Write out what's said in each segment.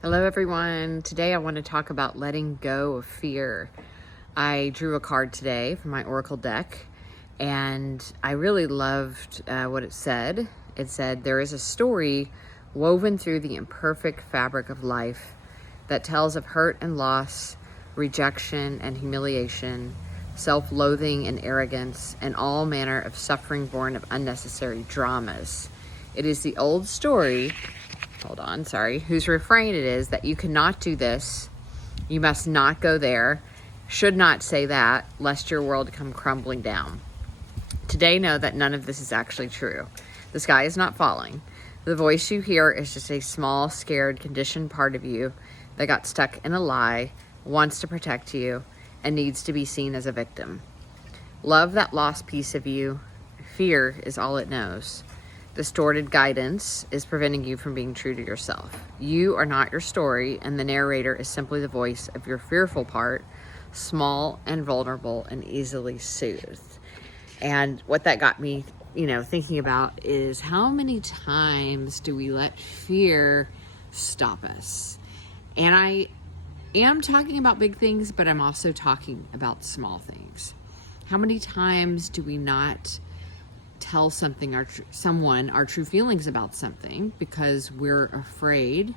Hello everyone. Today I want to talk about letting go of fear. I drew a card today from my Oracle deck and I really loved what it said. It said, there is a story woven through the imperfect fabric of life that tells of hurt and loss, rejection and humiliation, self-loathing and arrogance, and all manner of suffering born of unnecessary dramas. It is the old story whose refrain it is that you cannot do this, you must not go there, should not say that, lest your world come crumbling down. Today, know that none of this is actually true. The sky is not falling. The voice you hear is just a small, scared, conditioned part of you that got stuck in a lie, wants to protect you, and needs to be seen as a victim. Love that lost piece of you. Fear is all it knows. Distorted guidance is preventing you from being true to yourself. You are not your story, and the narrator is simply the voice of your fearful part, small and vulnerable and easily soothed. And what that got me, thinking about is how many times do we let fear stop us? And I am talking about big things, but I'm also talking about small things. How many times do we not tell someone our true feelings about something because we're afraid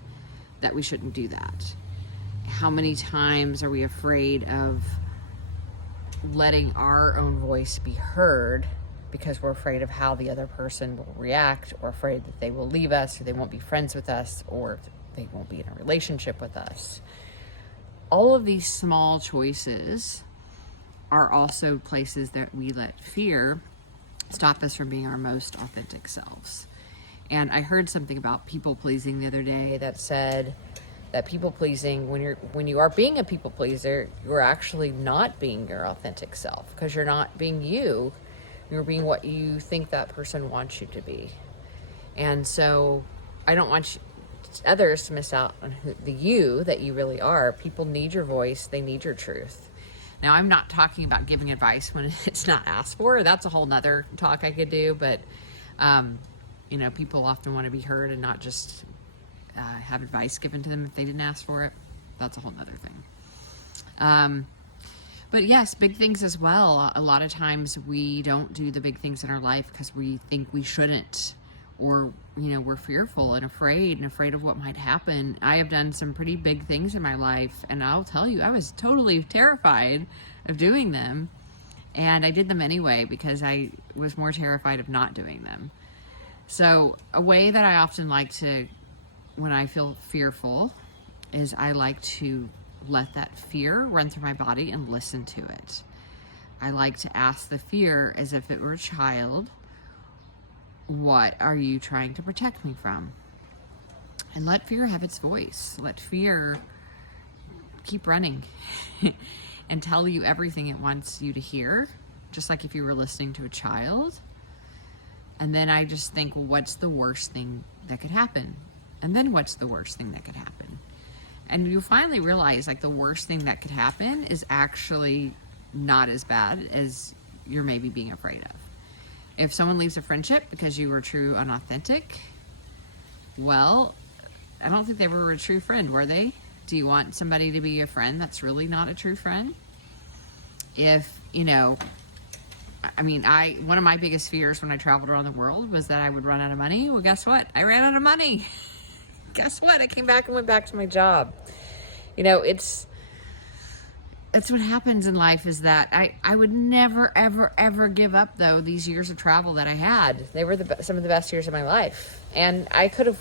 that we shouldn't do that? How many times are we afraid of letting our own voice be heard because we're afraid of how the other person will react, or afraid that they will leave us, or they won't be friends with us, or they won't be in a relationship with us? All of these small choices are also places that we let fear stop us from being our most authentic selves. And I heard something about people pleasing the other day that said that people pleasing, when you are being a people pleaser, you're actually not being your authentic self, because you're not being you. You're being what you think that person wants you to be. And so I don't want others to miss out on the you that you really are. People need your voice. They need your truth. Now, I'm not talking about giving advice when it's not asked for. That's a whole nother talk I could do. But, people often want to be heard and not just have advice given to them if they didn't ask for it. That's a whole nother thing. But yes, big things as well. A lot of times we don't do the big things in our life because we think we shouldn't. Or, we're fearful and afraid of what might happen. I have done some pretty big things in my life, and I'll tell you, I was totally terrified of doing them. And I did them anyway because I was more terrified of not doing them. So a way that I often like to, when I feel fearful, is I like to let that fear run through my body and listen to it. I like to ask the fear as if it were a child, what are you trying to protect me from? And let fear have its voice. Let fear keep running and tell you everything it wants you to hear, just like if you were listening to a child. And then I just think, well, what's the worst thing that could happen? And then what's the worst thing that could happen? And you finally realize, the worst thing that could happen is actually not as bad as you're maybe being afraid of. If someone leaves a friendship because you were true and authentic, well, I don't think they were a true friend, were they? Do you want somebody to be a friend that's really not a true friend? If, one of my biggest fears when I traveled around the world was that I would run out of money. Well, guess what? I ran out of money. Guess what? I came back and went back to my job. It's what happens in life, is that I would never, ever, ever give up, though, these years of travel that I had. They were some of the best years of my life. And I could have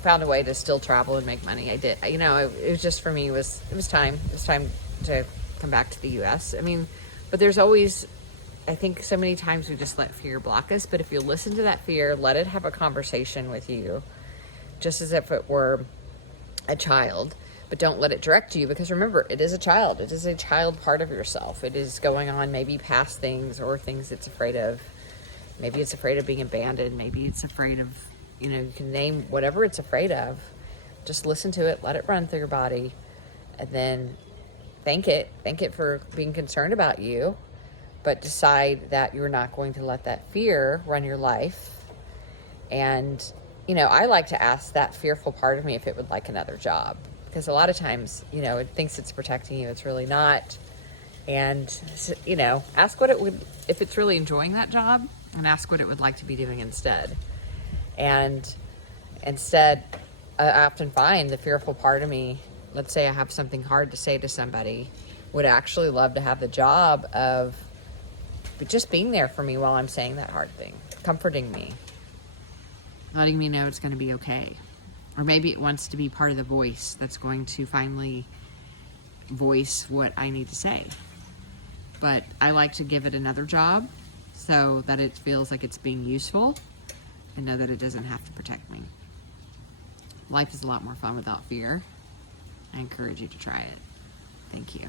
found a way to still travel and make money. I did. It was just, for me, it was time. It was time to come back to the U.S. But there's always, I think so many times we just let fear block us. But if you listen to that fear, let it have a conversation with you, just as if it were a child. But don't let it direct you, because remember, it is a child. It is a child part of yourself. It is going on maybe past things or things it's afraid of. Maybe it's afraid of being abandoned. Maybe it's afraid of, you can name whatever it's afraid of. Just listen to it, let it run through your body, and then thank it. Thank it for being concerned about you, but decide that you're not going to let that fear run your life. And, I like to ask that fearful part of me if it would like another job, because a lot of times, it thinks it's protecting you. It's really not. And, ask what it would, if it's really enjoying that job, and ask what it would like to be doing instead. And instead, I often find the fearful part of me, let's say I have something hard to say to somebody, would actually love to have the job of just being there for me while I'm saying that hard thing, comforting me, letting me know it's going to be okay. Or maybe it wants to be part of the voice that's going to finally voice what I need to say. But I like to give it another job so that it feels like it's being useful and know that it doesn't have to protect me. Life is a lot more fun without fear. I encourage you to try it. Thank you.